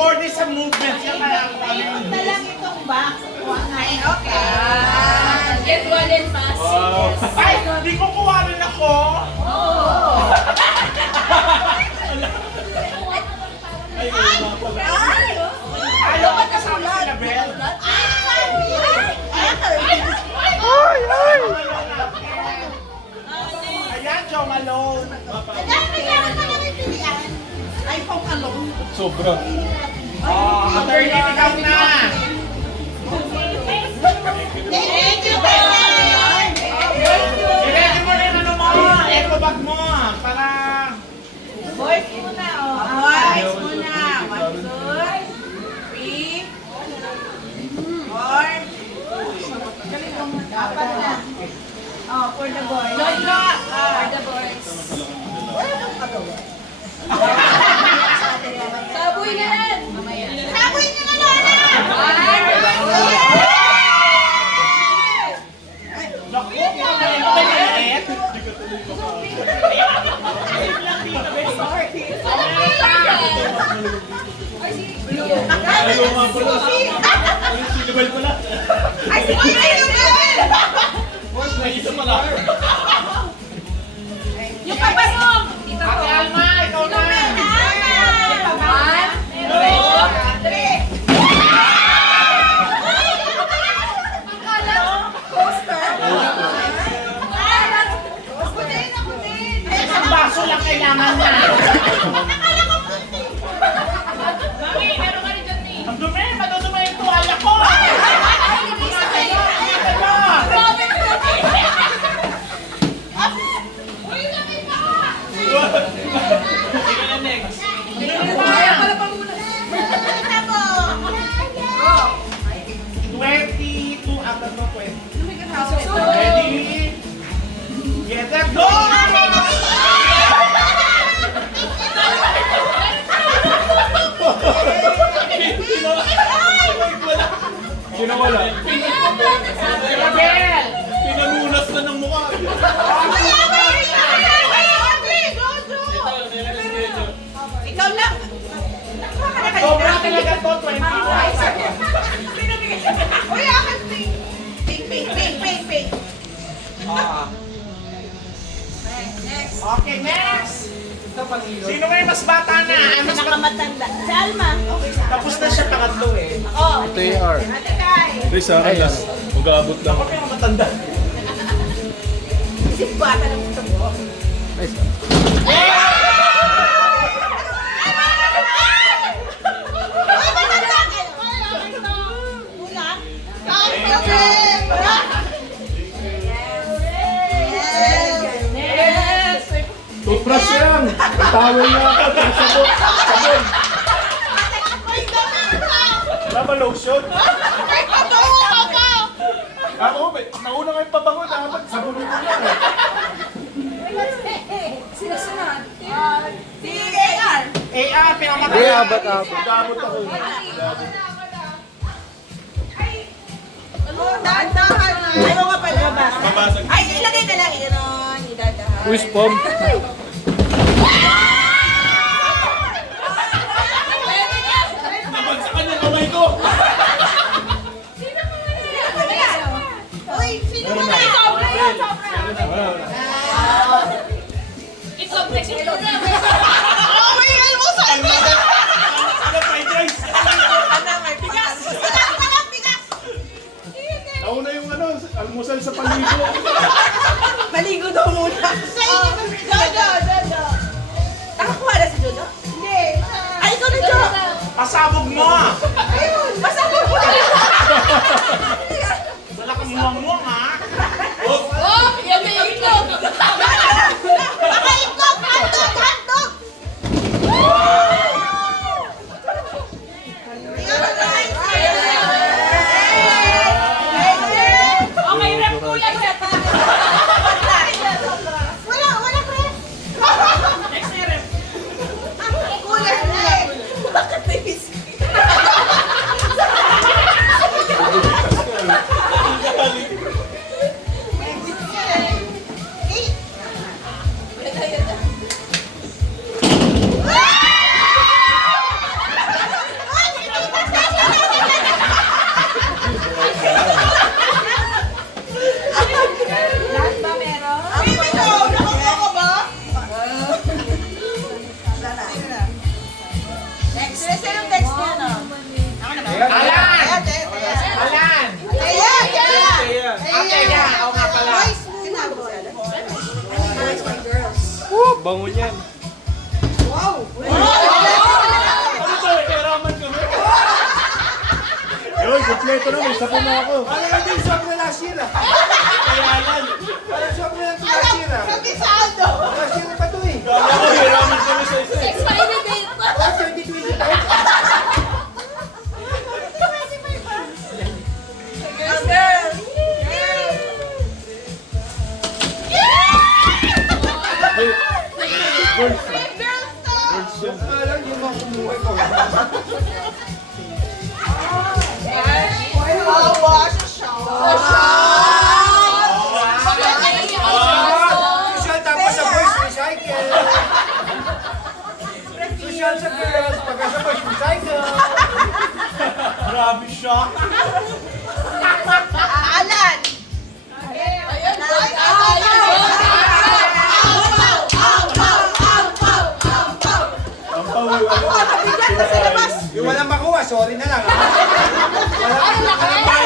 according sa movements niya kaya ako Ikot na lang itong box. Ay, okay. Get one and pass. Ay, di ko kuha rin ako. Ayaw ka kasama si Nabel. Ayan, Joe Malone. Ay, pang along. Sobra. Oh, attorney, ikaw na. Thank you, Bernard! I-ready mo rin ano mo, eco bag mo, para... Boys muna, oh. Boys muna. 1, 2, 3, 4. Apat na. Oh, for the boys. Lolo. For the boys. Saboy na yan. Saboy niyo na, Lola. Naku, kinabayan ko ba maliit? Ayaw nga pala. Sinibal pala. Ay, si Kuya Ayun. May isa pala. Yung kapasok. Ate Alma, ikaw na. 1, 2, 3. Isang baso lang kailangan na. Mami, meron ka rin dyan, Mi. Ang dumi, madudumi yung tuwalya ko. Sige na next. Kaya pala pang muna. 22 out of 20. So, Ready? Get set, go! Pinawala. Nabel! Pinamunas na ng mukha. ikaw lang. Sobra talaga to, 20 Uy, akin pink. Pink. Okay, next! Sino may mas bata na? Ay, mas Nakamatanda. Si Alma. tapos na siya pangatlo eh. Oh, Ito yung R. Ate Kai. Ay, sa akin lang. Mag-aabot lang. Ako yung matanda. Si bata ng gusto mo. Toothbrush yan. May towel na ako. May sabon. Sabon. Wala ba lotion? Ako, nauna nga yung pabango. Dapat sabunin mo lang eh. Sinasunod. Si AR. AR, pinamatay. Hindi, abot-abot. Abot ako. Dahan-dahan. Ayaw nga pala. Mabasag. Ay, ilagay na lang. Ganon. Idadahan. Wish bomb. Nabagsakan yung kamay ko. Uy, sino mo na? Ito, next ito. Oh, may almusal. Ano, fried rice? Bigas. Nauna yung ano, almusal sa paligo. Maligo daw muna. Jojo. Nakakuha na si Jojo? Hindi. Ay, ikaw na, Jo. Pasabog mo ah! Ayun, masabog mo na. Wala kang muwang-muwang ah! Oh, yan na yung itlog. Nakaitlog! Hotdog! Okay, rep po yan. Wala press. Next na rep. Cooler na. Bakit may biscuit? Next. Sino text niya, no? Alan! Ayan. Alan! Ayan. Okay, yan. Ako nga pala. Bango niyan. Yun, kompleto na. May sapo na ako. Kaya yan. Kagisado. Kala ko, hiraman kami sa isa. Expiry date. Girls. Girls. Girls yun. Tapos sa boys, recycle. Social sa girls, pagka sa boys, recycle. Grabe siya. Alan. Ang pawiwan. Yung walang makuha, sorry na lang. Ha? Walang